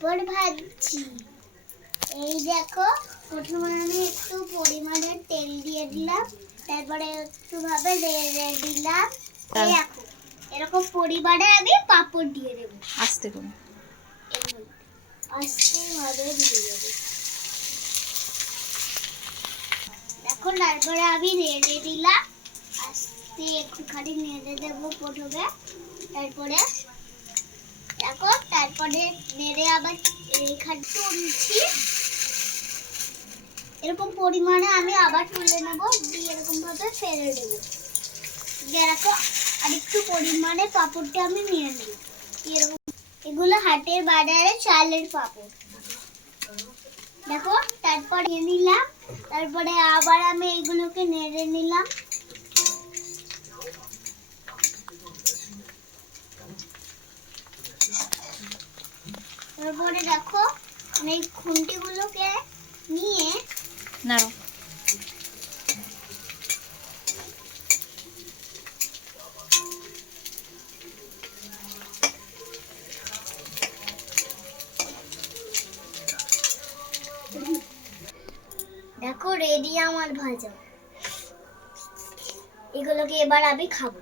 পাঁপড় ভাজছি। এই দেখো, প্রথমে আমি একটু পরিমাণে তেল দিয়ে দিলাম, তারপরে একটু ভাবে নেড়ে দিলাম। এই দেখো, এরকম পরিমাণে আমি পাঁপড় দিয়ে দেবো। আস্তে করে আস্তে ভাবে দিয়ে দেবো। দেখো, তারপরে আমি নেড়ে দিলাম, আস্তে একটুখানি নেড়ে দেবো প্রথমে, তারপরে দেখো, তারপরে নেড়ে আবার এইখানে তুলছি। এরকম পরিমাণে আমি আবার তুলে নেবো, দিয়ে এরকম ভাবে ফেলে দেবো। দেখো, আর একটু পরিমাণে পাঁপড়টা আমি নিয়ে নেব। এরকম, এগুলো হাটের বাজারে চালের পাঁপড়। দেখো, তারপর নিয়ে নিলাম, তারপরে আবার আমি এইগুলোকে নেড়ে নিলাম। তারপরে দেখো, এই খুন্তিগুলোকে নিয়ে নাড়ো। দেখো, রেডি আমার ভাজা। এগুলোকে এবার আমি খাবো।